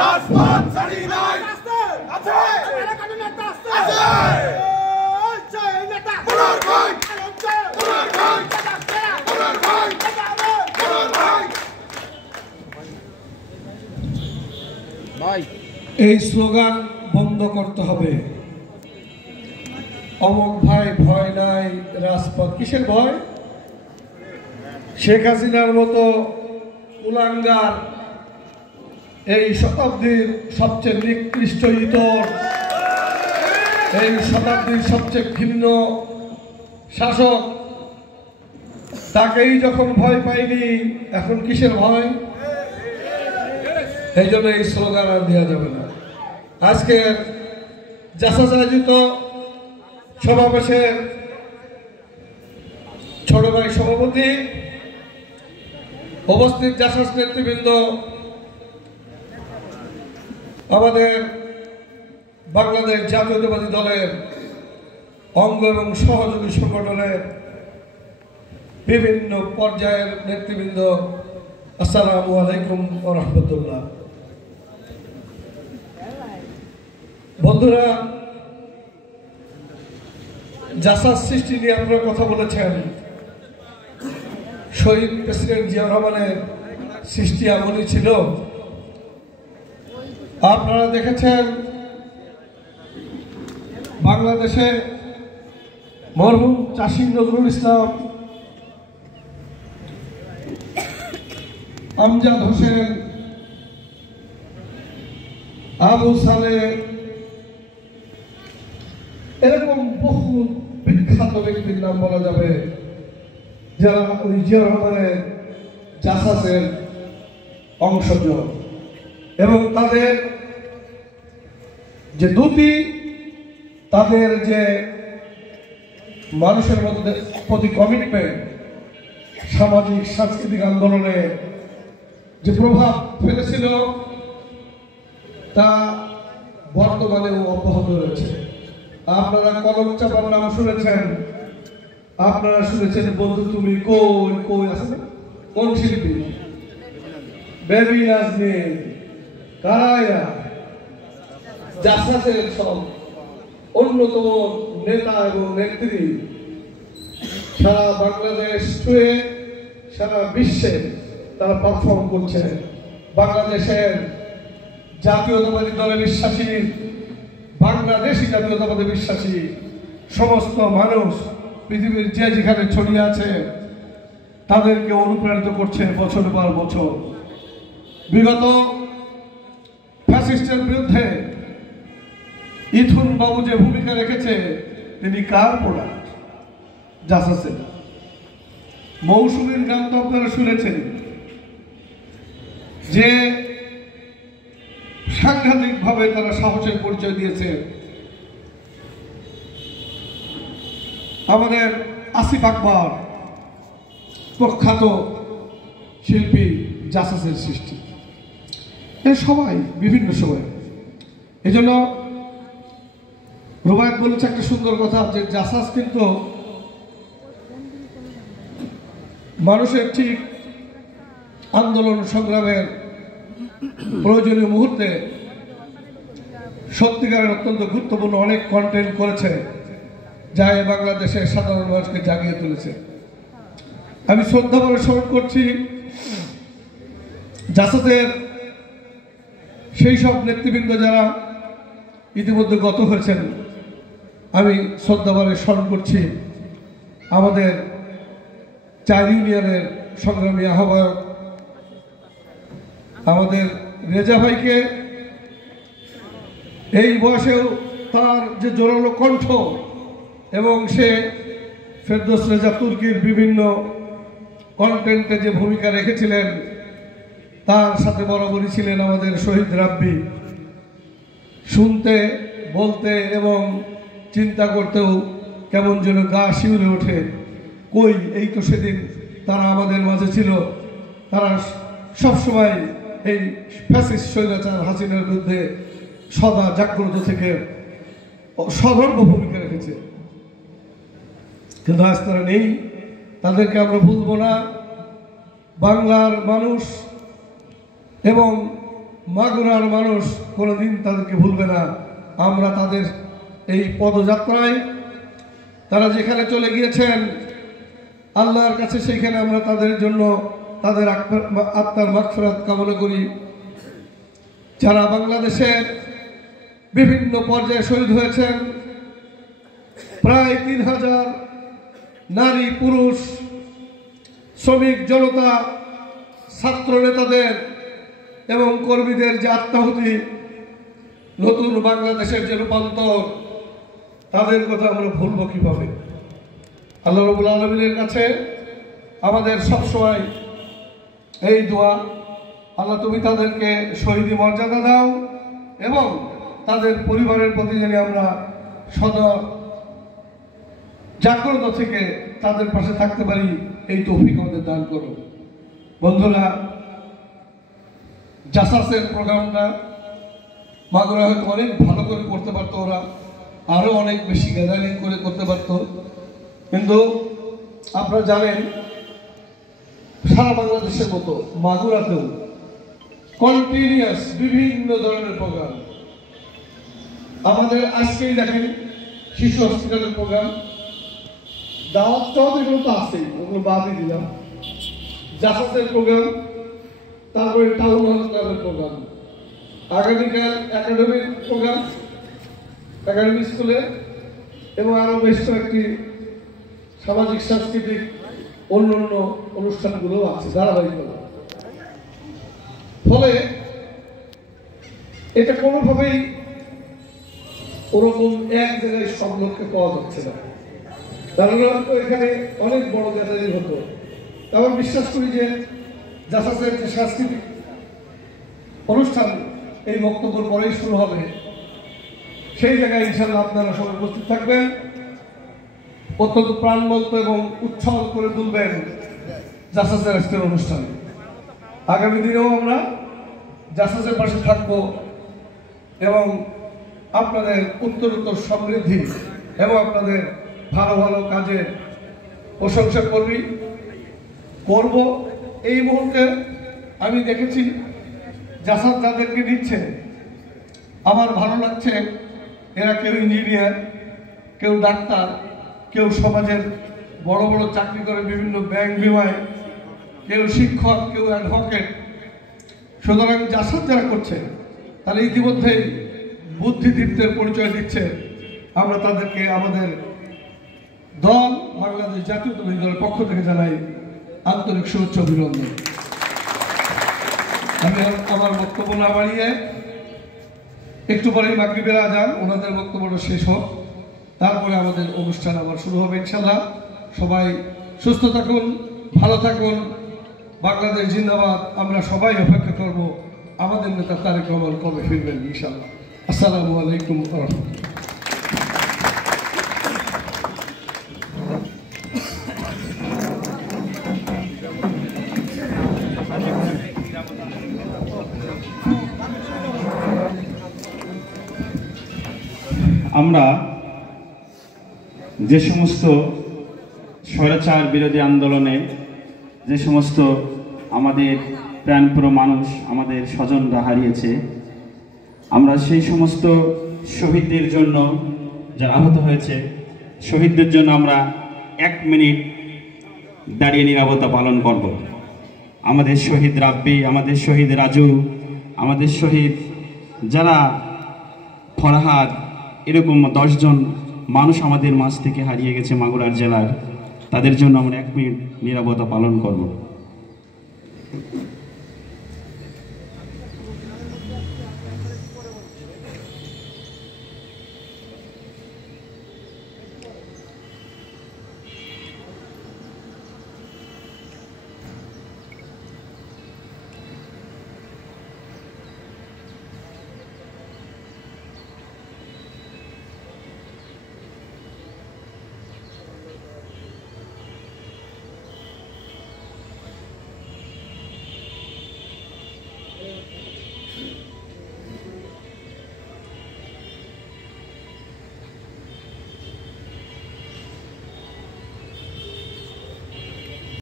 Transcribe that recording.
রাজপথ ছাড়ি নাই আছে এই স্লোগান বন্ধ করতে হবে। অমক ভাই ভয় নাই রাজপথ, কিসের ভয়? শেখ হাসিনার মতো কুলাঙ্গার এই শতাব্দীর সবচেয়ে নিকৃষ্ট ইতর, এই শতাব্দীর সবচেয়ে ঘৃণ্য শাসক, তাকেই যখন ভয় পাইনি, এখন কিসের ভয়? এই জন্য এই স্লোগান আর দেওয়া যাবে না। আজকে জাসাস আয়োজিত সমাবেশের ছোট ভাই সভাপতি, উপস্থিত জাসাস নেতৃবৃন্দ, আমাদের বাংলাদেশ জাতীয়তাবাদী দলের অঙ্গ এবং সহযোগী সংগঠনের বিভিন্ন পর্যায়ের নেতৃবৃন্দ, আসসালামু আলাইকুম ওয়া রাহমাতুল্লাহ। বন্ধুরা, জাসাস সৃষ্টি নিয়ে আপনারা কথা বলেছেন। শহীদ প্রেসিডেন্ট জিয়াউর রহমানের সৃষ্টি এমনই ছিল। আপনারা দেখেছেন বাংলাদেশে মরহুম চাষী নজরুল ইসলাম, আমজাদ হোসেন, আবু সালে, এরকম বহু বিখ্যাত ব্যক্তির নাম বলা যাবে যারা ওই জিয়া রহমানের জাসাসের অংশজ, এবং তাদের যে দুটি, তাদের যে মানুষের মধ্যে প্রতি কমিটমেন্ট, সামাজিক সাংস্কৃতিক আন্দোলনে যে প্রভাব ফেলেছিল, তা বর্তমানেও অব্যাহত রয়েছে। আপনারা কলম চাপার নাম শুনেছেন, আপনারা শুনেছেন বন্ধু তুমি কই কই, আছে না? কোন শিল্পী? বেবি নাজনীন, কারায়া, জাসাসের সব অন্যতম নেতা এবং নেত্রী সারা বাংলাদেশ ছুঁয়ে সারা বিশ্বে তারা পারফর্ম করছে। বাংলাদেশের জাতীয়তাবাদী দলে বিশ্বাসী, বাংলাদেশি জাতীয়তাবাদী বিশ্বাসী সমস্ত মানুষ পৃথিবীর যে যেখানে ছড়িয়ে আছে, তাদেরকে অনুপ্রাণিত করছে বছর পর বছর। বিগত ফ্যাসিস্টের বিরুদ্ধে ইথুন বাবু যে ভূমিকা রেখেছে, তিনি কার প্রোডাক্ট? জাসাসের। মৌসুমীর গান তো আপনারা শুনেছেন, যে সাংঘাতিকভাবে তারা সাহসের পরিচয় দিয়েছে। আমাদের আসিফ আকবর প্রখ্যাত শিল্পী, জাসাসের সৃষ্টি। এ সবাই বিভিন্ন সময়, এজন্য রুবায়েত বলেছে একটা সুন্দর কথা, যে জাসাস কিন্তু মানুষের ঠিক আন্দোলন সংগ্রামের প্রয়োজনীয় মুহূর্তে সত্যিকারের অত্যন্ত গুরুত্বপূর্ণ অনেক কন্টেন্ট করেছে, যা বাংলাদেশের সাধারণ মানুষকে জাগিয়ে তুলেছে। আমি শ্রদ্ধাভরে স্মরণ করছি জাসাসের সেই সব নেতৃবৃন্দ যারা ইতিমধ্যে গত হয়েছেন। আমি শ্রদ্ধাভরে স্মরণ করছি আমাদের 4 ইউনিয়নের সংগ্রামী আহ্বায়ক আমাদের রেজা ভাইকে। এই বয়সেও তার যে জোরালো কণ্ঠ, এবং সে ফেরদৌস রেজা তুর্কির বিভিন্ন কন্টেন্টে যে ভূমিকা রেখেছিলেন, তার সাথে বরাবরই ছিলেন আমাদের শহীদ রাব্বি। শুনতে, বলতে এবং চিন্তা করতেও কেমন যেন গা শিউরে ওঠে। কই, এই তো সেদিন তারা আমাদের মাঝে ছিল। তারা সবসময় এই ফ্যাসিস্ট স্বৈরাচার হাসিনার বিরুদ্ধে সদা জাগ্রত থেকে সধর্ম ভূমিকা রেখেছে, কিন্তু আজ তারা নেই। তাদেরকে আমরা ভুলব না। বাংলার মানুষ এবং মাগুরার মানুষ কোনোদিন তাদেরকে ভুলবে না। আমরা তাদের এই পদযাত্রায় তারা যেখানে চলে গিয়েছেন আল্লাহর কাছে, সেখানে আমরা তাদের জন্য তাদের আত্মার মাগফিরাত কামনা করি। যারা বাংলাদেশের বিভিন্ন পর্যায়ে শহীদ হয়েছেন, প্রায় 3000 নারী, পুরুষ, শ্রমিক জনতা, ছাত্র নেতাদের এবং কর্মীদের যে আত্মাহুতি, নতুন বাংলাদেশের যে রূপান্তর, তাদের কথা আমরা ভুলব কিভাবে? আল্লাহ রাব্বুল আলামিনের কাছে আমাদের সবসময় এই দোয়া, আল্লাহ তুমি তাদেরকে শহীদি মর্যাদা দাও এবং তাদের পরিবারের প্রতি যেন আমরা সদা জাগ্রত থেকে তাদের পাশে থাকতে পারি, এই তৌফিক আমাদের দান করো। বন্ধুরা, জাসাসের প্রোগ্রামটা মাগুরা হয়তো অনেক ভালো করে করতে পারতো, ওরা আরো অনেক বেশি গ্যাদারিং করে করতে পারতো, কিন্তু আপনারা জানেন সারা বাংলাদেশের মতো মাগুরাতেও কন্টিনিউয়াস বিভিন্ন ধরনের প্রোগ্রাম। আমাদের আজকেই দেখেন শিশু হসপিটালের প্রোগ্রাম, দাওয়াত টাওয়াত এগুলো তো আছেই, ওগুলো বাদই দিলাম। জাসাসের প্রোগ্রাম, তারপরে টাউন হল ক্লাবের প্রোগ্রাম, আগামীকাল একাডেমির প্রোগ্রাম, একাডেমি স্কুলে, এবং আরো বেশ কয়েকটি সামাজিক সাংস্কৃতিক অন্যান্য অনুষ্ঠানগুলো আছে ধারাবাহিকভাবে। ফলে এটা কোনোভাবেই ওরকম এক জায়গায় সব লোককে পাওয়া যাচ্ছে না, কারণ এখানে অনেক বড় গ্যাদারিং হতো। আমার বিশ্বাস করি যে জাসাসের যে সাংস্কৃতিক অনুষ্ঠান এই বক্তব্যের পরেই শুরু হবে, সেই জায়গায় ইনশাআল্লাহ আপনারা সবাই উপস্থিত থাকবেন, অত্যন্ত প্রাণবন্ত এবং উৎসব করে তুলবেন জাসাসের আজকের অনুষ্ঠান। আগামী দিনেও আমরা জাসাসের পাশে থাকবো এবং আপনাদের উত্তরোত্তর সমৃদ্ধি এবং আপনাদের ভালো ভালো কাজের প্রশংসা করব। এই মুহূর্তে আমি দেখেছি জাসাস যাদেরকে দিচ্ছে, আমার ভালো লাগছে, এরা কেউ ইঞ্জিনিয়ার, কেউ ডাক্তার, কেউ সমাজের বড় বড় চাকরি করে বিভিন্ন ব্যাংক বিমায়, কেউ শিক্ষক, কেউ অ্যাডভোকেট। সুতরাং জাসাস যারা করছে তাহলে ইতিমধ্যেই বুদ্ধিদীপ্তের পরিচয় দিচ্ছে। আমরা তাদেরকে আমাদের দল বাংলাদেশ জাতীয়তাবাদী দলের পক্ষ থেকে জানাই আন্তরিক শুভেচ্ছা অভিনন্দন। আমি আমার বক্তব্য না বাড়িয়ে একটু পরেই মাগরিবের আজান, ওনাদের বক্তব্যটা শেষ হোক, তারপরে আমাদের অনুষ্ঠান আবার শুরু হবে ইনশাআল্লাহ। সবাই সুস্থ থাকুন, ভালো থাকুন, বাংলাদেশ জিন্দাবাদ। আমরা সবাই অপেক্ষা করব আমাদের নেতা তারেক রহমান কবে ফিরবেন ইনশাআল্লাহ। আসসালামু আলাইকুম ওয়া রাহমাতুল্লাহ। আমরা যে সমস্ত স্বৈরাচার বিরোধী আন্দোলনে যে সমস্ত আমাদের প্রাণপ্রিয় মানুষ, আমাদের স্বজনরা হারিয়েছে, আমরা সেই সমস্ত শহীদদের জন্য, যারা আহত হয়েছে, শহীদদের জন্য আমরা 1 মিনিট দাঁড়িয়ে নীরবতা পালন করব। আমাদের শহীদ রাব্বি, আমাদের শহীদ রাজু, আমাদের শহীদ যারা ফরহাদ, এরকম 10 জন মানুষ আমাদের মাঝ থেকে হারিয়ে গেছে মাগুরার জেলার, তাদের জন্য আমরা 1 মিনিট নীরবতা পালন করব।